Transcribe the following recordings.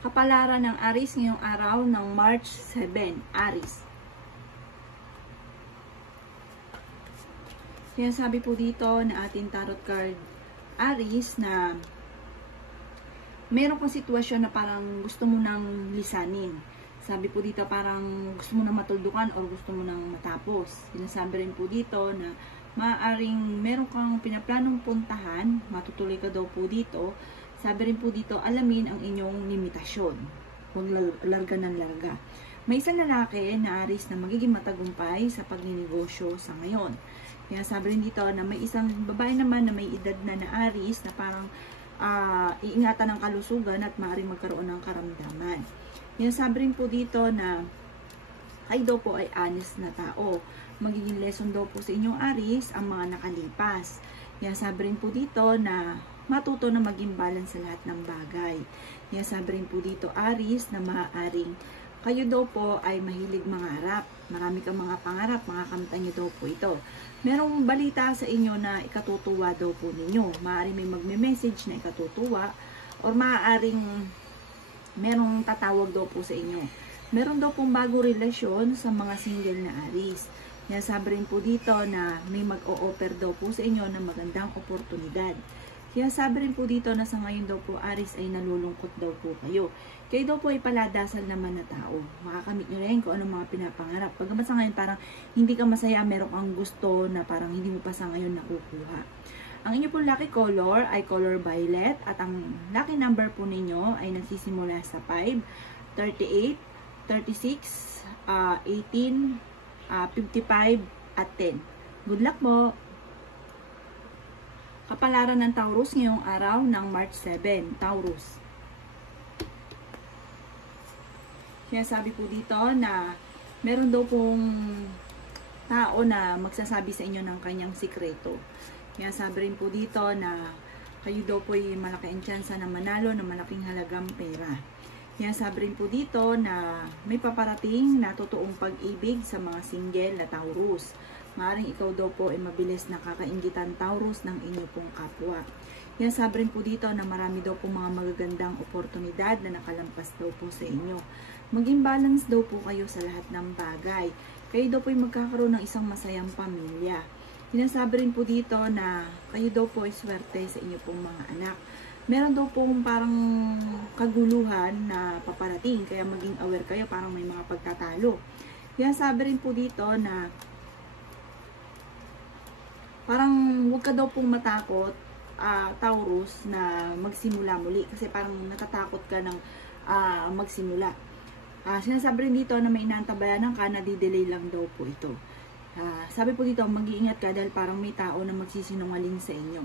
Kapalaran ng Aries ngayong araw ng March 7, Aries. Kaya sabi po dito na ating tarot card, Aries, na meron kang sitwasyon na parang gusto mo nang lisanin. Sabi po dito parang gusto mo nang matuldukan o gusto mo nang matapos. Sinasabi rin po dito na maaaring meron kang pinaplanong puntahan, matutuloy ka daw po dito. Sabi rin po dito, alamin ang inyong limitasyon. Huwag larga ng larga. May isang lalaki na Aries na magiging matagumpay sa pagninegosyo sa ngayon. Kaya sabi rin dito na may isang babae naman na may edad na Aries na parang iingatan ng kalusugan at maaaring magkaroon ng karamdaman. Kaya sabi rin po dito na kayo daw po ay honest na tao. Magiging lesson daw po sa inyong Aries ang mga nakalipas. Kaya sabi rin po dito na matuto na maging balance sa lahat ng bagay. Kaya sabi rin po dito, Aries, na maaaring kayo daw po ay mahilig mangarap. Marami kang mga pangarap, makakamta niyo daw po ito. Merong balita sa inyo na ikatutuwa daw po ninyo. Maaaring may magme-message na ikatutuwa or maaaring merong tatawag daw po sa inyo. Meron daw pong bago relasyon sa mga single na Aries. Kaya sabi rin po dito na may mag-o-offer daw po sa inyo ng magandang oportunidad. Kaya sabi rin po dito na sa ngayon daw po Aries ay nalulungkot daw po kayo. Kayo daw po ay paladasal naman na tao. Makakamit nyo rin kung anong mga pinapangarap. Pagkaman sa ngayon parang hindi ka masaya, meron kang gusto na parang hindi mo pa sa ngayon nakukuha. Ang inyo pong lucky color ay color violet at ang lucky number po ninyo ay nagsisimula sa 5, 38, 36, 18, 55 at 10. Good luck po! Kapalaran ng Taurus ngayong araw ng March 7, Taurus. Kaya sabi po dito na meron daw pong tao na magsasabi sa inyo ng kanyang sikreto. Kaya sabi rin po dito na kayo daw po ay malaki ang tsansa na manalo ng malaking halagang pera. Kaya sabi rin po dito na may paparating na totoong pag-ibig sa mga single na Taurus. Maaaring ikaw daw po ay mabilis nakakainggitan Taurus ng inyo pong kapwa. Kaya sabi rin po dito na marami daw po mga magagandang oportunidad na nakalampas daw po sa inyo. Maging balance daw po kayo sa lahat ng bagay. Kayo daw po ay magkakaroon ng isang masayang pamilya. Sinasabi rin po dito na kayo daw po ay swerte sa inyo pong mga anak. Meron daw pong parang kaguluhan na paparating. Kaya maging aware kayo, parang may mga pagtatalo. Kaya sabi rin po dito na parang huwag ka daw pong matakot, Taurus, na magsimula muli. Kasi parang natatakot ka ng magsimula. Sinasabi rin dito na may inantabayanan ka na di-delay lang daw po ito. Sabi po dito, mag-iingat ka dahil parang may tao na magsisinungaling sa inyo.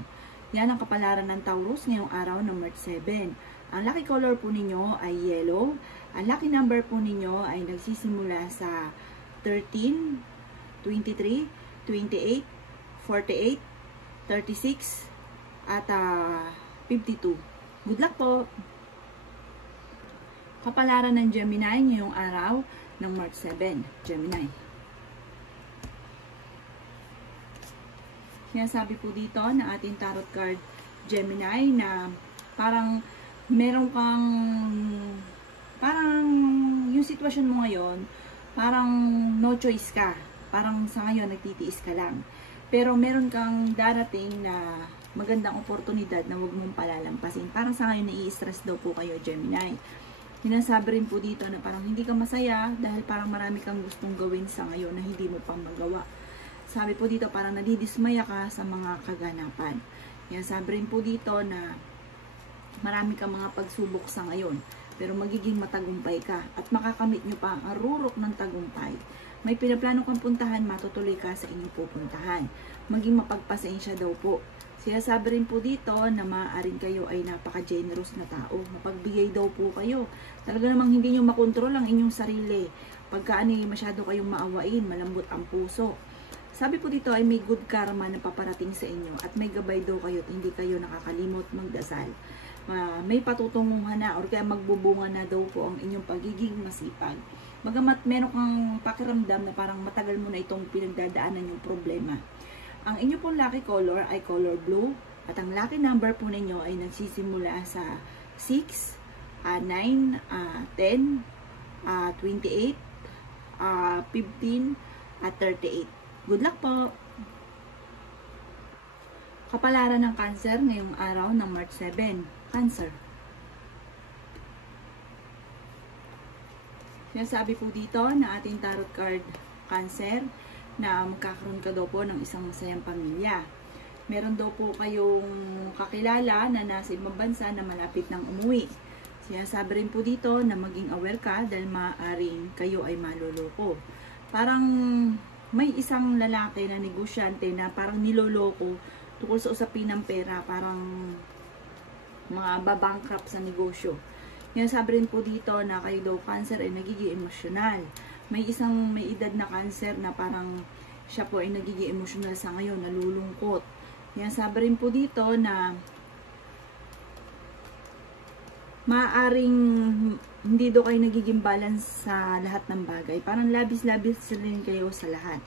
Yan ang kapalaran ng Taurus ngayong araw ng March 7. Ang lucky color po ninyo ay yellow. Ang lucky number po ninyo ay nagsisimula sa 13, 23, 28, 48, 36, at 52. Good luck po! Kapalaran ng Gemini ngayong araw ng March 7. Gemini. Kaya sabi po dito na ating tarot card Gemini na parang meron kang yung sitwasyon mo ngayon parang no choice ka. Parang sa ngayon nagtitiis ka lang. Pero meron kang darating na magandang oportunidad na huwag mong palalampasin. Parang sa ngayon nai-stress daw po kayo, Gemini. Sinasabi rin po dito na parang hindi ka masaya dahil parang marami kang gustong gawin sa ngayon na hindi mo pang magawa. Sabi po dito parang nadidismaya ka sa mga kaganapan. Kaya sabi rin po dito na marami kang mga pagsubok sa ngayon. Pero magiging matagumpay ka at makakamit nyo pa ang arurok ng tagumpay. May pinaplano kang puntahan, matutuloy ka sa inyong pupuntahan. Maging mapagpasensya daw po. Siya sabi rin po dito na maaaring kayo ay napaka-generous na tao. Mapagbigay daw po kayo. Talaga namang hindi nyo makontrol ang inyong sarili. Pagka masyado kayong maawain, malambot ang puso. Sabi po dito ay may good karma na paparating sa inyo at may gabay daw kayo at hindi kayo nakakalimot magdasal. May patutunguhan na or kaya magbubunga na daw po ang inyong pagiging masipag. Bagamat meron kang pakiramdam na parang matagal mo na itong pinagdadaanan yung problema. Ang inyo pong lucky color ay color blue at ang lucky number po ninyo ay nagsisimula sa 6, 9, 10, 28, 15, at 38. Good luck po! Kapalaran ng Cancer ngayong araw ng March 7. Cancer. Sinasabi po dito na ating tarot card Cancer na magkakaroon ka daw po ng isang masayang pamilya. Meron daw po kayong kakilala na nasa ibang bansa na malapit ng umuwi. Sinasabi rin po dito na maging aware ka dahil maaaring kayo ay maloloko. Parang may isang lalaki na negosyante na parang niloloko tungkol sa usapin ng pera, parang mga babankrupt sa negosyo. Sinasabi rin po dito na kayo daw Cancer ay nagiging emosyonal. May edad na Cancer na parang siya po ay nagiging emosyonal sa ngayon, nalulungkot. Sinasabi rin po dito na maaaring hindi daw kayo nagiging balance sa lahat ng bagay. Parang labis-labis rin kayo sa lahat.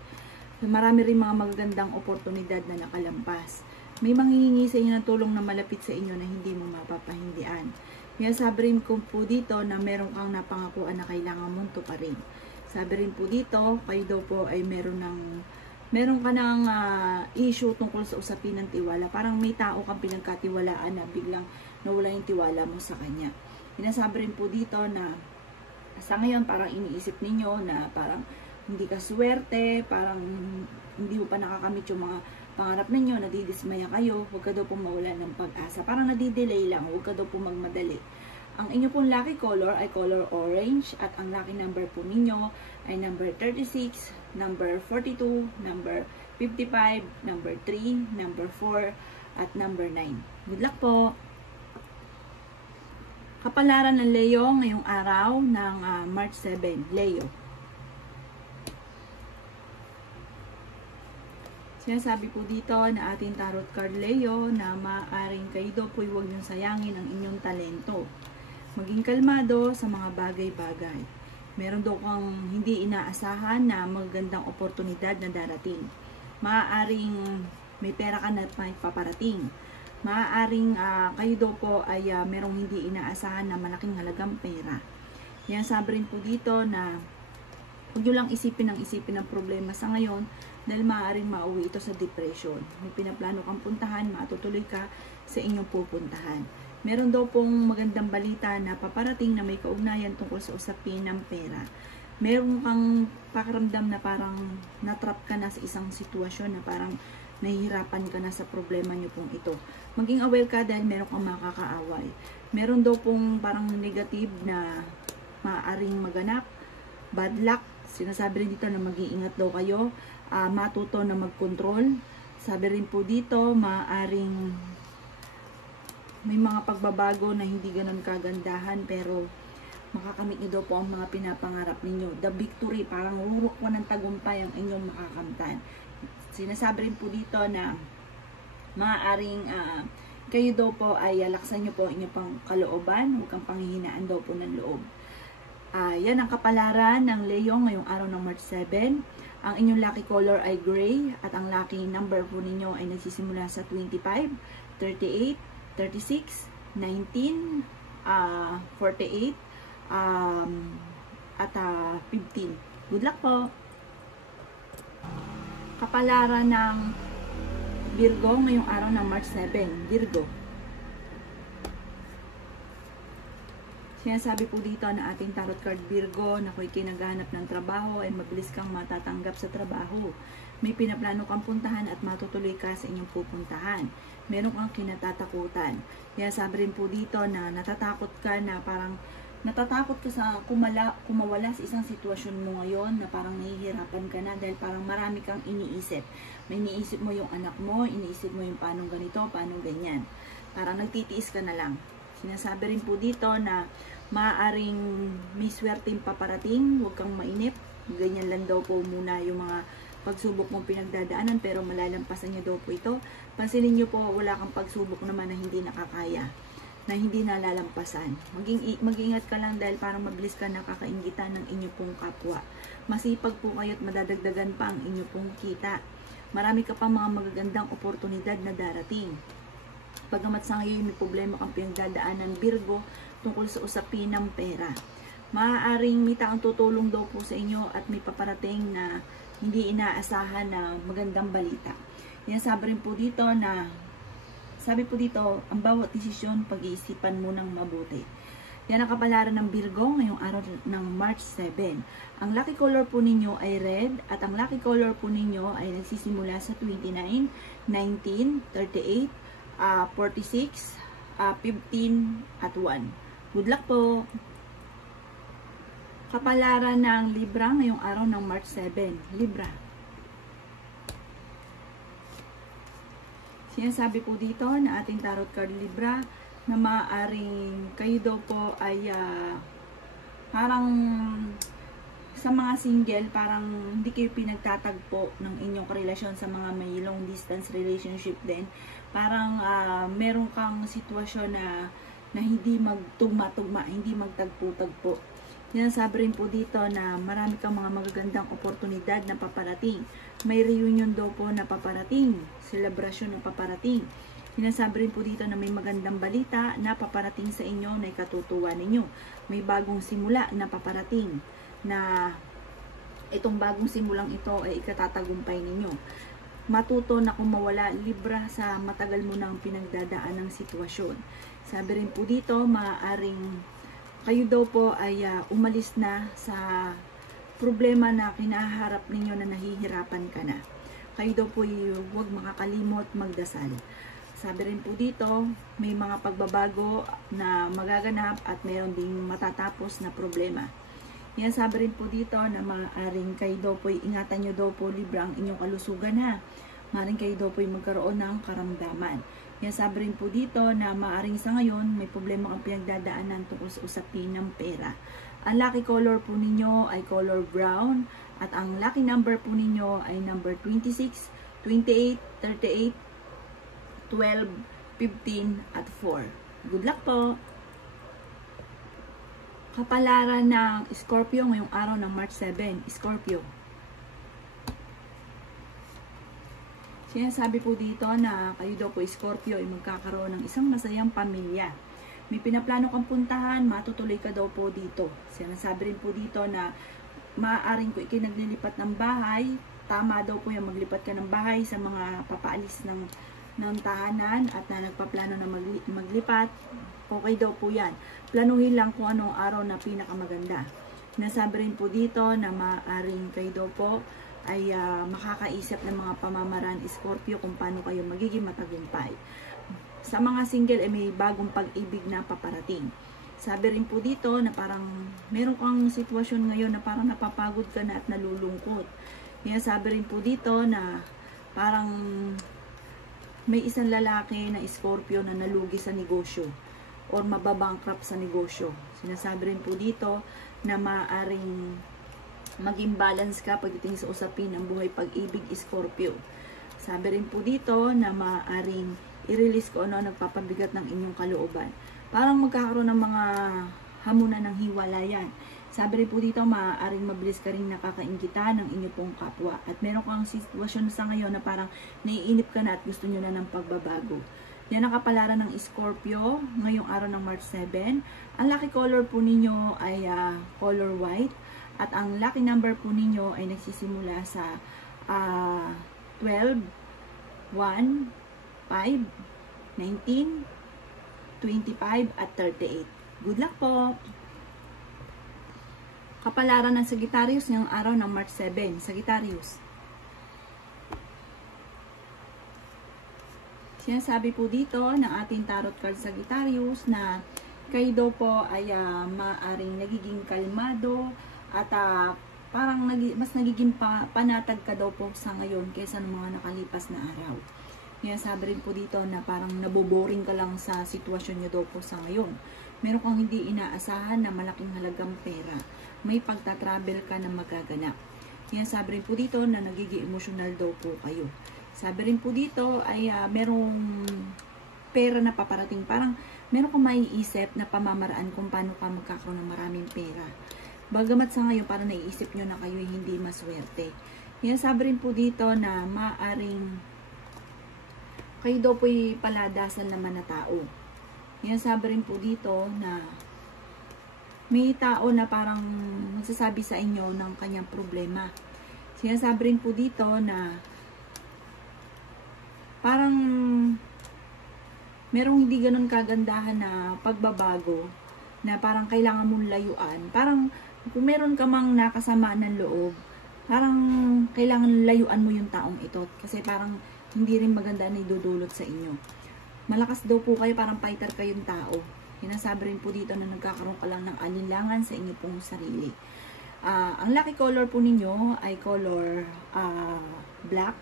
Marami rin mga magagandang oportunidad na nakalampas. May manghihingi sa inyo ng tulong na malapit sa inyo na hindi mo mapapahindian. Sabi rin ko po dito na meron kang napangakuan na kailangan mong tuparin. Sabi rin po dito, kayo daw po ay meron ka ng issue tungkol sa usapin ng tiwala. Parang may tao kang pinagkatiwalaan na biglang nawala yung tiwala mo sa kanya. Sinasabi rin po dito na sa ngayon parang iniisip ninyo na parang hindi ka swerte, parang hindi mo pa nakakamit yung mga pangarap ninyo, nadidismaya kayo, huwag ka daw pong mawalan ng pag-asa. Parang nadidelay lang, huwag ka daw pong magmadali. Ang inyo pong lucky color ay color orange at ang lucky number po ninyo ay number 36, number 42, number 55, number 3, number 4, at number 9. Good luck po! Kapalaran ng Leo ngayong araw ng March 7. Leo. Sinasabi po dito na ating tarot card Leo na maaaring kayo daw po huwag niyong sayangin ang inyong talento. Maging kalmado sa mga bagay-bagay. Meron daw kang hindi inaasahan na magandang oportunidad na darating. Maaaring may pera ka na paparating. Maaaring kayo daw po ay merong hindi inaasahan na malaking halagang pera. Yan, sabi rin po dito na huwag nyo lang isipin ng problema sa ngayon dahil maaaring mauwi ito sa depression. May pinaplano kang puntahan, matutuloy ka sa inyong pupuntahan. Meron daw pong magandang balita na paparating na may kaugnayan tungkol sa usapin ng pera. Meron kang pakiramdam na parang natrap ka na sa isang sitwasyon na parang nahihirapan ka na sa problema nyo pong ito. Maging aware ka dahil meron kang makakaaway. Meron daw pong parang negative na maaaring maganap. Bad luck. Sinasabi rin dito na mag-iingat daw kayo. Matuto na mag-control. Sabi rin po dito, maaaring may mga pagbabago na hindi ganun kagandahan pero makakamit niyo daw po ang mga pinapangarap ninyo. The victory, parang rurukwan ng tagumpay ang inyong makakamtan. Sinasabi rin po dito na maaaring kayo daw po ay laksan nyo po inyong pang kalooban, huwag kang panghihinaan daw po ng loob. Yan ang kapalaran ng Leo ngayong araw ng March 7. Ang inyong lucky color ay gray at ang lucky number po ninyo ay nagsisimula sa 25, 38, 36, 19, 48, at 15. Good luck po! Kapalaran ng Virgo ngayong araw ng March 7. Virgo. Sinasabi po dito na ating tarot card Virgo na kung naghahanap ng trabaho ay mabilis kang matatanggap sa trabaho. May pinaplano kang puntahan at matutuloy ka sa inyong pupuntahan. Meron kang kinatatakutan. Sinasabi rin po dito na natatakot ka na parang natatakot ka sa kumawala sa isang sitwasyon mo ngayon na parang nahihirapan ka na dahil parang marami kang iniisip. May iniisip mo yung anak mo, iniisip mo yung paano ganito, paano ganyan. Parang nagtitiis ka na lang. Sinasabi rin po dito na maaaring may swerteng paparating, huwag kang mainip. Ganyan lang daw po muna yung mga pagsubok mong pinagdadaanan pero malalampasan nyo daw po ito. Pansinin nyo po, wala kang pagsubok naman na hindi nakakaya, na hindi nalalampasan. Mag-iingat ka lang dahil parang mabilis ka nakakaingitan ng inyo pong kapwa. Masipag po kayo at madadagdagan pa ang inyo pong kita. Marami ka pang mga magagandang oportunidad na darating. Pagamat sa ngayon may problema kang pinagdadaanan Virgo, tungkol sa usapin ng pera. Maaaring may taong tutulong daw po sa inyo at may paparating na hindi inaasahan na magandang balita. Yan, sabi rin po dito na, sabi po dito, ang bawat desisyon pag-iisipan mo ng mabuti. Yan ang kapalaran ng Virgo ngayong araw ng March 7. Ang lucky color po ninyo ay red at ang lucky color po ninyo ay nagsisimula sa 29, 19, 38, 46, 15 at 1. Good luck po! Kapalaran ng Libra ngayong araw ng March 7. Libra. Sinasabi po dito na ating tarot card Libra na maaaring kayo daw po ay parang sa mga single, parang hindi kayo pinagtatagpo ng inyong relasyon sa mga may long distance relationship din. Parang meron kang sitwasyon na hindi magtugma-tugma, hindi magtagpo-tagpo. Yan, sabi rin po dito na marami kang mga magagandang oportunidad na paparating. May reunion daw po na paparating, selebrasyon na paparating. Sinasabi rin po dito na may magandang balita na paparating sa inyo na ikatutuwa ninyo. May bagong simula na paparating na itong bagong simulang ito ay ikatatagumpay ninyo. Matuto na kung mawala Libra sa matagal mo nang pinagdadaan ng sitwasyon. Sabi rin po dito, maaaring kayo daw po ay umalis na sa problema na kinaharap ninyo na nahihirapan ka na. Kayo daw po ay huwag makakalimot magdasal. Sabi rin po dito, may mga pagbabago na magaganap at mayroon ding matatapos na problema. Yan, sabi rin po dito na maaaring kayo daw po, ingatan nyo daw po Libra ang inyong kalusugan ha. Maaaring kayo daw po magkaroon ng karamdaman. Yan, sabi rin po dito na maaaring sa ngayon may problema ang pinagdadaanan tungkol sa usapin ng pera. Ang lucky color po ninyo ay color brown at ang lucky number po ninyo ay number 26, 28, 38, 12, 15 at 4. Good luck po! Kapalaran ng Scorpio ngayong araw ng March 7. Scorpio. Sinasabi po dito na kayo daw po Scorpio ay magkakaroon ng isang masayang pamilya. May pinaplano kang puntahan, matutuloy ka daw po dito. Sinasabi rin po dito na maaaring ko ikinaglilipat ng bahay. Tama daw po yung maglipat ka ng bahay sa mga papaalis ng tahanan at na nagpaplano na maglipat. Okay daw po yan. Planuhin lang kung anong araw na pinakamaganda. Nasabi rin po dito na maaaring kayo daw po ay makakaisip ng mga pamamaraan Scorpio kung paano kayo magiging matagumpay. Sa mga single ay may bagong pag-ibig na paparating. Sabi rin po dito na parang meron kang sitwasyon ngayon na parang napapagod ka na at nalulungkot. Yan, sabi rin po dito na parang may isang lalaki na Scorpio na nalugi sa negosyo or mababankrupt sa negosyo. Sinasabi rin po dito na maaaring maging balance ka pagdating sa usapin ng buhay pag-ibig Scorpio. Sabi rin po dito na maaaring i-release ko ano nagpapabigat ng inyong kalooban. Parang magkakaroon ng mga hamunan ng hiwalayan. Sabi rin po dito maaaring mabilis ka rin nakakainggitan ng inyong pong kapwa. At meron kang sitwasyon sa ngayon na parang naiinip ka na at gusto nyo na ng pagbabago. Yan ang kapalaran ng Scorpio ngayong araw ng March 7. Ang lucky color po ninyo ay color white. At ang lucky number po ninyo ay nagsisimula sa 12, 1, 5, 19, 25 at 38. Good luck po! Kapalaran ng Sagittarius ngayong araw ng March 7. Sagittarius. Sinasabi po dito ng ating tarot card Sagittarius na kayo daw po ay maaaring nagiging kalmado at parang mas nagiging panatag ka daw po sa ngayon kaysa ng mga nakalipas na araw. Kaya sabi rin po dito na parang naboboring ka lang sa sitwasyon nyo daw po sa ngayon. Meron kang hindi inaasahan na malaking halagang pera. May pagta-travel ka na magaganap. Kaya sabi rin po dito na nagiging emosyonal daw po kayo. Sabi rin po dito ay merong pera na paparating. Parang meron kang maiisip na pamamaraan kung paano ka magkakaroon ng maraming pera. Bagamat sa ngayon, parang naiisip nyo na kayo hindi maswerte. Kaya sabi rin po dito na maaring kayo daw po'y paladasal naman na tao. Kaya sabi rin po dito na may tao na parang magsasabi sa inyo ng kanyang problema. Sinasabi rin po dito na parang merong hindi ganun kagandahan na pagbabago na parang kailangan mong layuan. Parang kung meron ka mang nakasamaan ng loob, parang kailangan layuan mo yung taong ito kasi parang hindi rin maganda na idudulot sa inyo. Malakas daw po kayo, parang fighter kayong tao. Sinasabi rin po dito na nagkakaroon ka lang ng alinlangan sa inyo pong sarili. Ang lucky color po ninyo ay color black.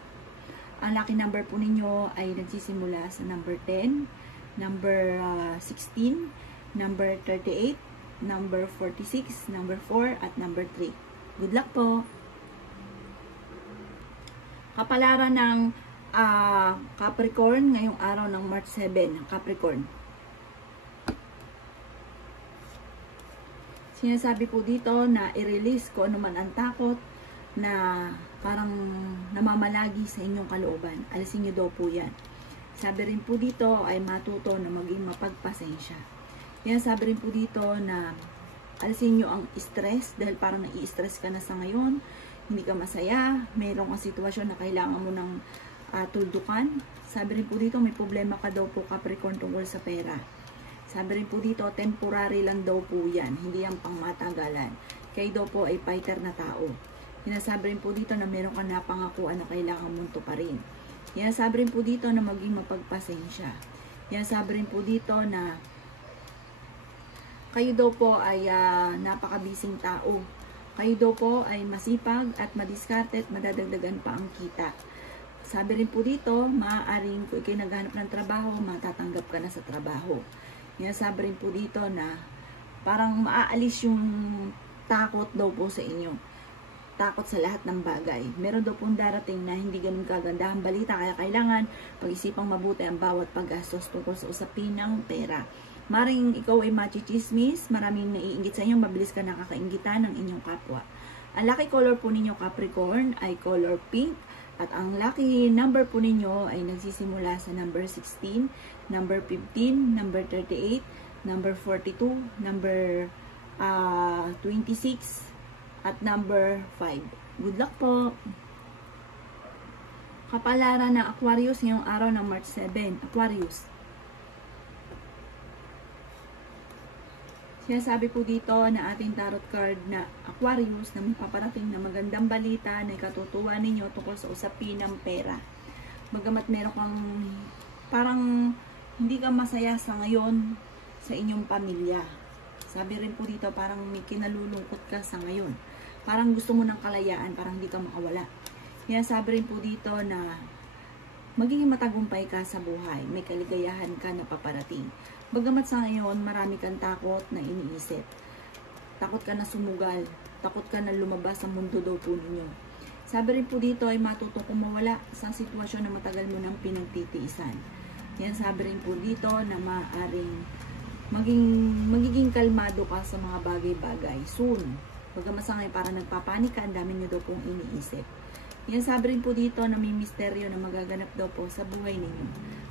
Ang lucky number po ninyo ay nagsisimula sa number 10, number 16, number 38, number 46, number 4, at number 3. Good luck po! Kapalaran ng Capricorn ngayong araw ng March 7, Capricorn. Sinasabi po dito na i-release ko ano man ang takot na parang namamalagi sa inyong kalooban. Alisin nyo daw po yan. Sabi rin po dito ay matuto na maging mapagpasensya. Sabi rin po dito na alisin nyo ang stress dahil parang nai-stress ka na sa ngayon. Hindi ka masaya. Mayroong ang sitwasyon na kailangan mo ng tuldukan. Sabi rin po dito may problema ka daw po Capricorn tungkol sa pera. Sabi rin po dito, temporary lang daw po yan. Hindi yan pang matagalan. Kayo daw po ay fighter na tao. Sinasabi rin po dito na meron ka napangakuan na kailangan mong tuparin. Sabi rin po dito na maging mapagpasensya. Sabi rin po dito na kayo daw po ay napakabising tao. Kayo daw po ay masipag at madiskarte at madadagdagan pa ang kita. Sabi rin po dito, maaaring kung ikay naghanap ng trabaho, matatanggap ka na sa trabaho. Sabi rin po dito na parang maaalis yung takot daw po sa inyo. Takot sa lahat ng bagay. Meron daw pong darating na hindi ganun kagandahang balita kaya kailangan pag-isipang mabuti ang bawat paggastos tungkol sa usapin ng pera. Maring ikaw ay machichismis, maraming naiinggit sa inyo, mabilis ka nakakainggitan ng inyong kapwa. Ang lucky color po ninyo Capricorn ay color pink. At ang lucky number po ninyo ay nagsisimula sa number 16, number 15, number 38, number 42, number 26, at number 5. Good luck po! Kapalaran ng Aquarius ngayong araw ng March 7. Aquarius. Sinasabi po dito na ating tarot card na Aquarius na may paparating na magandang balita na ikatutuwa ninyo tungkol sa usapin ng pera. Bagamat meron kang parang hindi ka masaya sa ngayon sa inyong pamilya. Sabi rin po dito parang may kinalulungkot ka sa ngayon. Parang gusto mo ng kalayaan, parang hindi ka makawala. Sabi rin po dito na magiging matagumpay ka sa buhay. May kaligayahan ka na paparating. Bagamat sa ngayon, marami kang takot na iniisip. Takot ka na sumugal. Takot ka na lumabas sa mundo daw po ninyo. Sabi rin po dito ay matuto kung mawala sa sitwasyon na matagal mo nang pinagtitiisan. Sabi rin po dito na maaaring magiging kalmado ka sa mga bagay-bagay soon. Bagamat sa ngayon parang nagpapanik ka, ang dami nyo daw pong iniisip. Sabi rin po dito na may misteryo na magaganap daw po sa buhay ninyo.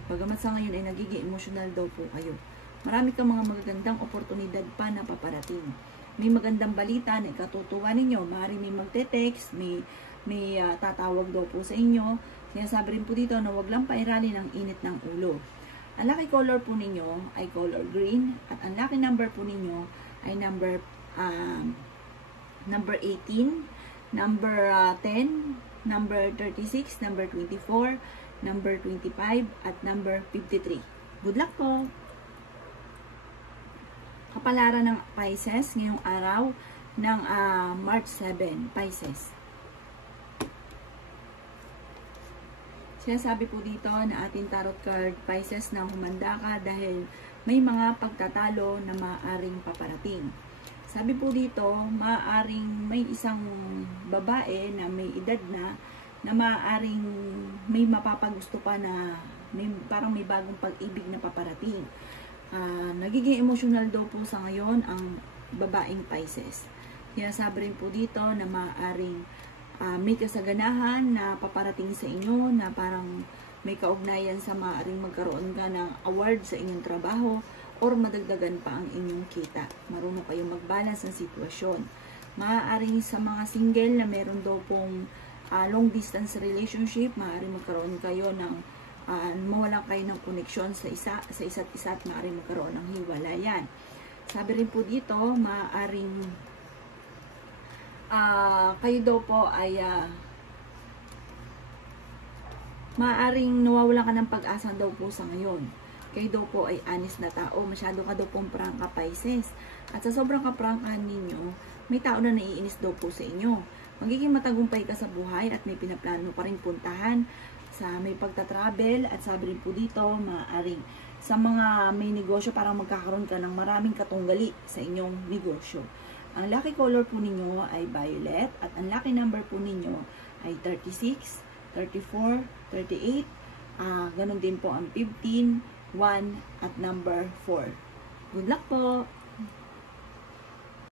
Bagamat sa ngayon ay nagiging emotional daw po kayo. Marami kang mga magagandang oportunidad pa na paparating. May magandang balita na ikatutuwa ninyo. Maaaring may magte-text, may tatawag daw po sa inyo. Sinasabi rin po dito na wag lang pairali ng init ng ulo. Ang lucky color po ninyo ay color green. At ang lucky number po ninyo ay number 18, number 10, number 36, number 24, number 25, at number 53. Good luck po! Kapalaran ng Pisces ngayong araw ng March 7, Pisces. Sinasabi po dito na ating tarot card, Pisces, na humanda ka dahil may mga pagtatalo na maaaring paparating. Sabi po dito, maaaring may isang babae na may edad na maaaring may mapapagusto pa na parang may bagong pag-ibig na paparating. Nagiging emotional daw po sa ngayon ang babaeng Pisces. Sabi rin po dito na maaaring may kasaganahan na paparating sa inyo na parang may kaugnayan sa maaaring magkaroon ka ng award sa inyong trabaho or madagdagan pa ang inyong kita. Marunong kayong mag-balance ng sitwasyon. Maaaring sa mga single na meron daw pong long distance relationship, maaaring magkaroon kayo ng mawalan kayo ng connection sa isa't isa at maaaring magkaroon ng hiwalayan. Sabi rin po dito, maaaring kayo daw po ay maaaring nawawalan ka ng pag-asa daw po sa ngayon. Kayo daw po ay honest na tao, masyado ka daw pong prangka, Pisces. At sa sobrang kaprangkahan ninyo, may tao na naiinis daw po sa inyo. Magiging matagumpay ka sa buhay at may pinaplano pa rin puntahan sa may pagta-travel. At sabi rin po dito, maaaring sa mga may negosyo, parang magkakaroon ka ng maraming katunggali sa inyong negosyo. Ang lucky color po ninyo ay violet at ang lucky number po ninyo ay 36, 34, 38, ganun din po ang 15, 1 at number 4. Good luck po!